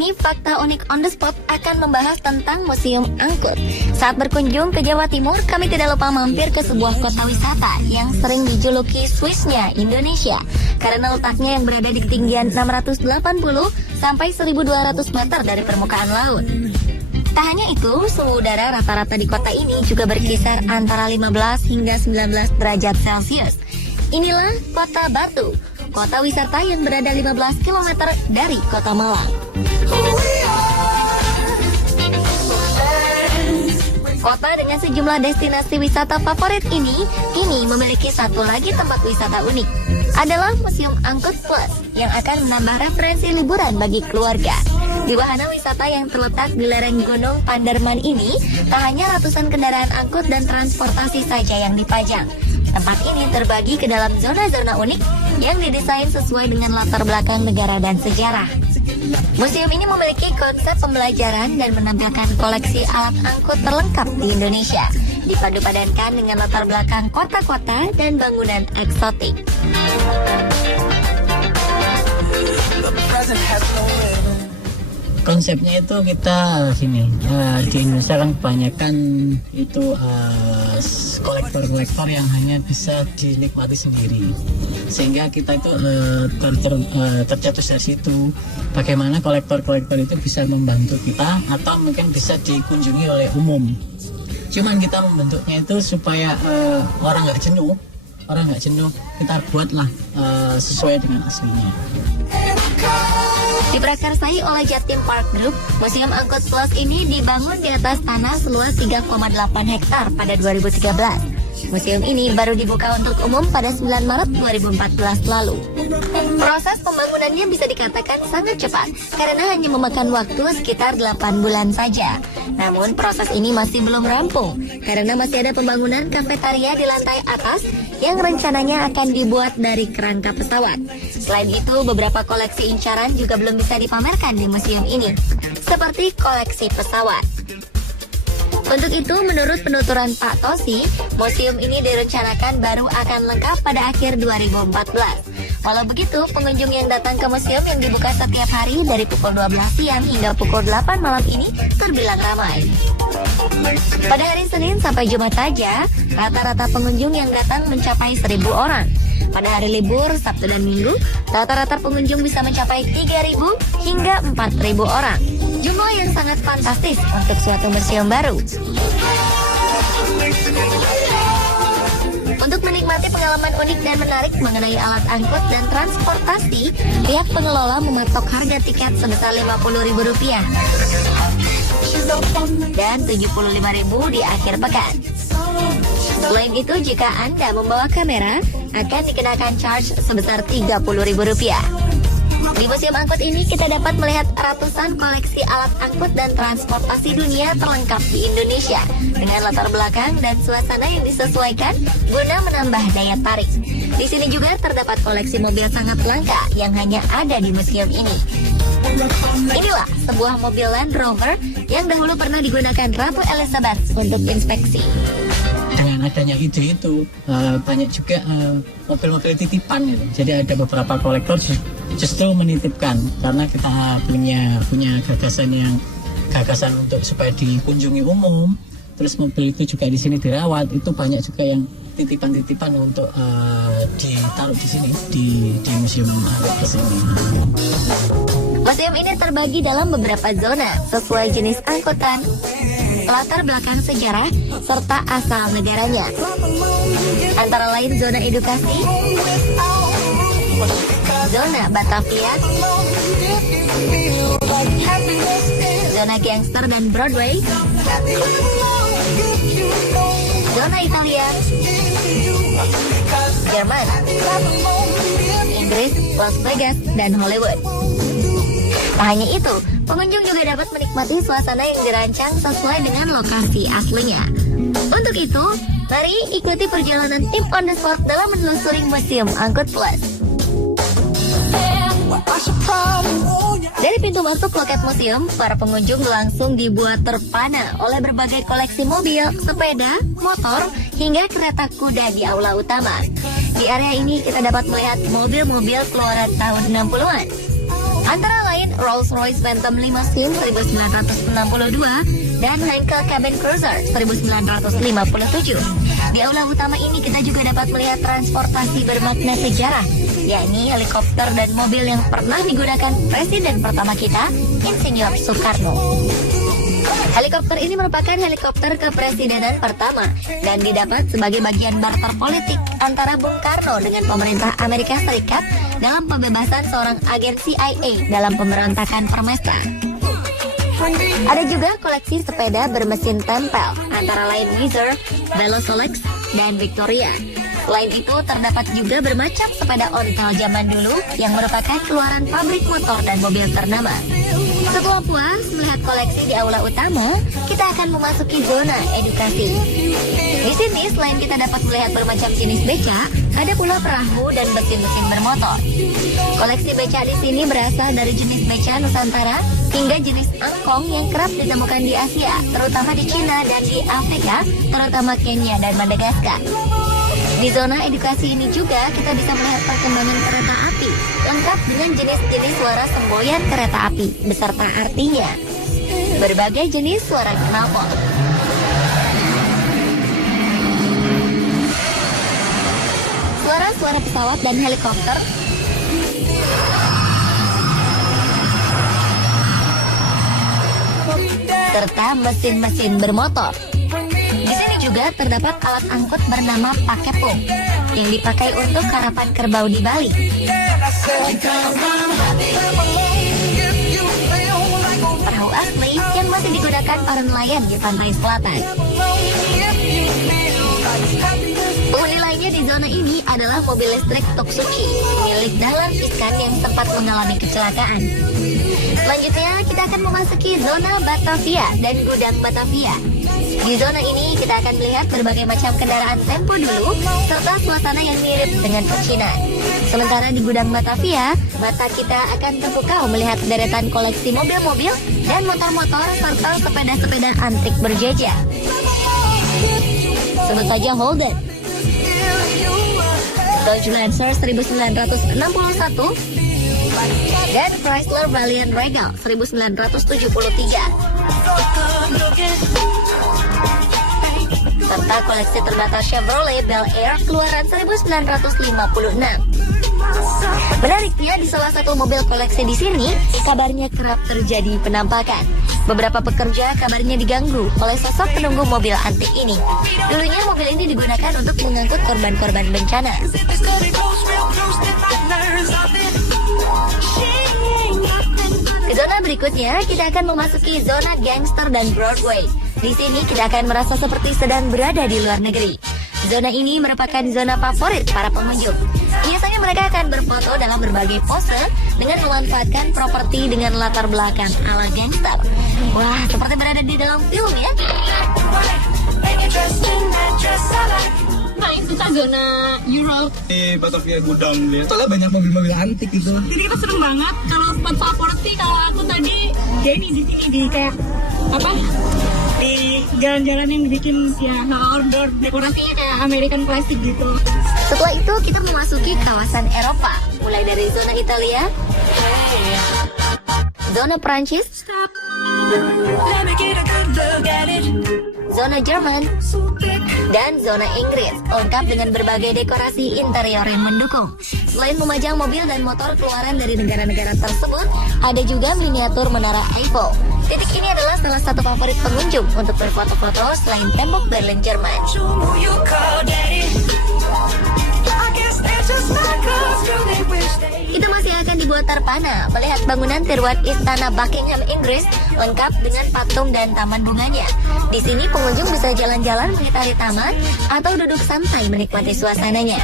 ini Fakta Unik on the Spot akan membahas tentang Museum Angkut. Saat berkunjung ke Jawa Timur, kami tidak lupa mampir ke sebuah kota wisata yang sering dijuluki Swissnya Indonesia karena letaknya yang berada di ketinggian 680 sampai 1200 meter dari permukaan laut. Tak hanya itu, suhu udara rata-rata di kota ini juga berkisar antara 15 hingga 19 derajat Celcius. Inilah Kota Batu, kota wisata yang berada 15 km dari Kota Malang. Kota dengan sejumlah destinasi wisata favorit ini kini memiliki satu lagi tempat wisata unik. Adalah Museum Angkut Plus yang akan menambah referensi liburan bagi keluarga. Di wahana wisata yang terletak di lereng Gunung Panderman ini, tak hanya ratusan kendaraan angkut dan transportasi saja yang dipajang. Tempat ini terbagi ke dalam zona-zona unik yang didesain sesuai dengan latar belakang negara dan sejarah. Museum ini memiliki konsep pembelajaran dan menampilkan koleksi alat angkut terlengkap di Indonesia, dipadu-padankan dengan latar belakang kota-kota dan bangunan eksotik. Konsepnya itu kita di Indonesia kan kebanyakan itu kolektor-kolektor yang hanya bisa dinikmati sendiri, sehingga kita itu tercetus dari situ bagaimana kolektor-kolektor itu bisa membantu kita atau mungkin bisa dikunjungi oleh umum. Cuman kita membentuknya itu supaya orang nggak jenuh, kita buatlah sesuai dengan aslinya. Diprakarsai oleh Jatim Park Group, Museum Angkut Plus ini dibangun di atas tanah seluas 3,8 hektar pada 2013. Museum ini baru dibuka untuk umum pada 9 Maret 2014 lalu. Proses pembangunannya bisa dikatakan sangat cepat karena hanya memakan waktu sekitar 8 bulan saja. Namun proses ini masih belum rampung karena masih ada pembangunan kafetaria di lantai atas yang rencananya akan dibuat dari kerangka pesawat. Selain itu, beberapa koleksi incaran juga belum bisa dipamerkan di museum ini, seperti koleksi pesawat. Untuk itu, menurut penuturan Pak Tosi, museum ini direncanakan baru akan lengkap pada akhir 2014. Walau begitu, pengunjung yang datang ke museum yang dibuka setiap hari dari pukul 12 siang hingga pukul 8 malam ini terbilang ramai. Pada hari Senin sampai Jumat saja, rata-rata pengunjung yang datang mencapai 1.000 orang. Pada hari libur, Sabtu dan Minggu, rata-rata pengunjung bisa mencapai 3.000 hingga 4.000 orang. Jumlah yang sangat fantastis untuk suatu museum baru. Untuk menikmati pengalaman unik dan menarik mengenai alat angkut dan transportasi, pihak pengelola mematok harga tiket sebesar Rp50.000 dan Rp75.000 di akhir pekan. Selain itu, jika Anda membawa kamera, akan dikenakan charge sebesar Rp30.000. Di Museum Angkut ini kita dapat melihat ratusan koleksi alat angkut dan transportasi dunia terlengkap di Indonesia dengan latar belakang dan suasana yang disesuaikan guna menambah daya tarik. Di sini juga terdapat koleksi mobil sangat langka yang hanya ada di museum ini. Inilah sebuah mobil Land Rover yang dahulu pernah digunakan Ratu Elizabeth untuk inspeksi. Dengan adanya ide itu banyak juga mobil-mobil titipan gitu. Jadi ada beberapa kolektor justru menitipkan karena kita punya gagasan untuk supaya dikunjungi umum. Terus mobil itu juga di sini dirawat, itu banyak juga yang titipan-titipan untuk ditaruh di sini di museum Angkut ini. Museum ini terbagi dalam beberapa zona sesuai jenis angkutan, latar belakang sejarah, serta asal negaranya. Antara lain zona edukasi, zona Batavia, zona gangster dan Broadway, zona Italia, Jerman, Inggris, Las Vegas, dan Hollywood. Tak hanya itu, pengunjung juga dapat menikmati suasana yang dirancang sesuai dengan lokasi aslinya. Untuk itu, mari ikuti perjalanan tim on the spot dalam menelusuri Museum Angkut Plus. Dari pintu masuk loket museum, para pengunjung langsung dibuat terpana oleh berbagai koleksi mobil, sepeda, motor, hingga kereta kuda di aula utama. Di area ini kita dapat melihat mobil-mobil keluaran tahun 60-an. Antara lain Rolls-Royce Phantom Limousine 1962 dan Heinkel Cabin Cruiser 1957. Di aula utama ini kita juga dapat melihat transportasi bermakna sejarah, yakni helikopter dan mobil yang pernah digunakan Presiden pertama kita, Insinyur Soekarno. Helikopter ini merupakan helikopter kepresidenan pertama dan didapat sebagai bagian barter politik antara Bung Karno dengan pemerintah Amerika Serikat dalam pembebasan seorang agen CIA dalam pemberontakan Permesta. Ada juga koleksi sepeda bermesin tempel antara lain Whizzer, Velosolex, dan Victoria. Selain itu, terdapat juga bermacam sepeda ontel zaman dulu yang merupakan keluaran pabrik motor dan mobil ternama. Setelah puas melihat koleksi di aula utama, kita akan memasuki zona edukasi. Di sini, selain kita dapat melihat bermacam jenis beca, ada pula perahu dan mesin-mesin bermotor. Koleksi beca di sini berasal dari jenis beca Nusantara hingga jenis angkong yang kerap ditemukan di Asia, terutama di Cina dan di Afrika, terutama Kenya dan Madagaskar. Di zona edukasi ini juga kita bisa melihat perkembangan kereta api, lengkap dengan jenis-jenis suara semboyan kereta api, beserta artinya. Berbagai jenis suara knalpot. Suara-suara pesawat dan helikopter. Serta mesin-mesin bermotor. Di sini juga terdapat alat angkut bernama pakepung yang dipakai untuk karapan kerbau di Bali. Perahu asli yang masih digunakan para nelayan di pantai selatan. Penghuni lainnya di zona ini adalah mobil listrik Toksuki milik Dahlan Iskan yang sempat mengalami kecelakaan. Selanjutnya kita akan memasuki zona Batavia dan gudang Batavia. Di zona ini kita akan melihat berbagai macam kendaraan tempo dulu serta suasana yang mirip dengan pecinan. Sementara di gudang Batavia, mata kita akan terpukau melihat deretan koleksi mobil-mobil dan motor-motor serta sepeda-sepeda antik berjejer. Sebut saja Holden, Dodge Lancer 1961, dan Chrysler Valiant Regal 1973. Serta koleksi terbatas Chevrolet Bel Air keluaran 1956. Menariknya, di salah satu mobil koleksi di sini, kabarnya kerap terjadi penampakan. Beberapa pekerja kabarnya diganggu oleh sosok penunggu mobil antik ini. Dulunya mobil ini digunakan untuk mengangkut korban-korban bencana. Ke zona berikutnya, kita akan memasuki zona gangster dan Broadway. Di sini kita akan merasa seperti sedang berada di luar negeri. Zona ini merupakan zona favorit para pengunjung. Biasanya mereka akan berfoto dalam berbagai pose dengan memanfaatkan properti dengan latar belakang ala gangster. Wah, seperti berada di dalam film ya. Paling suka zona Europe di Batavia gudang dia. Soalnya banyak mobil-mobil antik gitu. jadi kita serem banget. Kalau spot favorit sih kalau aku tadi ya ini di sini di kayak apa di jalan-jalan yang dibikin ya outdoor dekorasinya kayak American classic gitu. Setelah itu kita memasuki kawasan Eropa, mulai dari zona Italia, zona Prancis, zona Jerman, dan zona Inggris, lengkap dengan berbagai dekorasi interior yang mendukung. Selain memajang mobil dan motor keluaran dari negara-negara tersebut, ada juga miniatur Menara Eiffel. Titik ini adalah salah satu favorit pengunjung untuk berfoto-foto selain tembok Berlin, Jerman. Kita masih akan dibuat terpana melihat bangunan tiruan Istana Buckingham Inggris lengkap dengan patung dan taman bunganya. Di sini pengunjung bisa jalan-jalan mengitari taman atau duduk santai menikmati suasananya.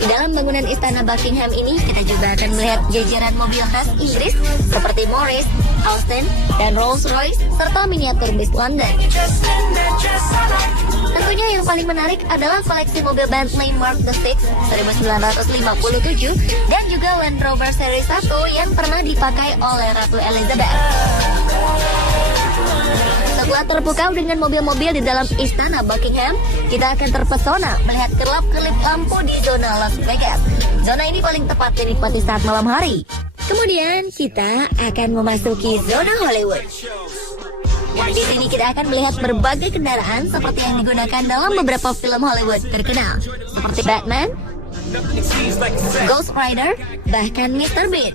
Di dalam bangunan Istana Buckingham ini kita juga akan melihat jajaran mobil khas Inggris seperti Morris, Austin, dan Rolls-Royce serta miniatur bis London. Tentunya yang paling menarik adalah koleksi mobil Bentley Mark VI 1957 dan juga Land Rover Series 1 yang pernah dipakai oleh Ratu Elizabeth. Setelah terpukau dengan mobil-mobil di dalam istana Buckingham, kita akan terpesona melihat kelap-kelip lampu di zona Las Vegas. Zona ini paling tepat dinikmati saat malam hari. Kemudian kita akan memasuki zona Hollywood. Di sini kita akan melihat berbagai kendaraan seperti yang digunakan dalam beberapa film Hollywood terkenal, seperti Batman, Ghost Rider, bahkan Mr. Bean.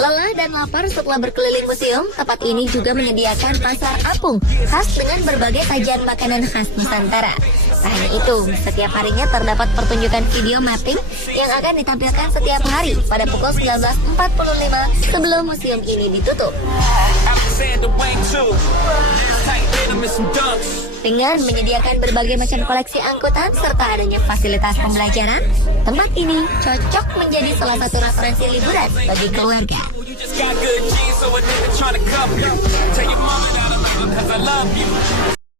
Lelah dan lapar setelah berkeliling museum, tempat ini juga menyediakan pasar apung khas dengan berbagai sajian makanan khas Nusantara. Tak hanya itu, setiap harinya terdapat pertunjukan video mapping yang akan ditampilkan setiap hari pada pukul 19.45 sebelum museum ini ditutup. Dengan menyediakan berbagai macam koleksi angkutan serta adanya fasilitas pembelajaran, tempat ini cocok menjadi salah satu referensi liburan bagi keluarga.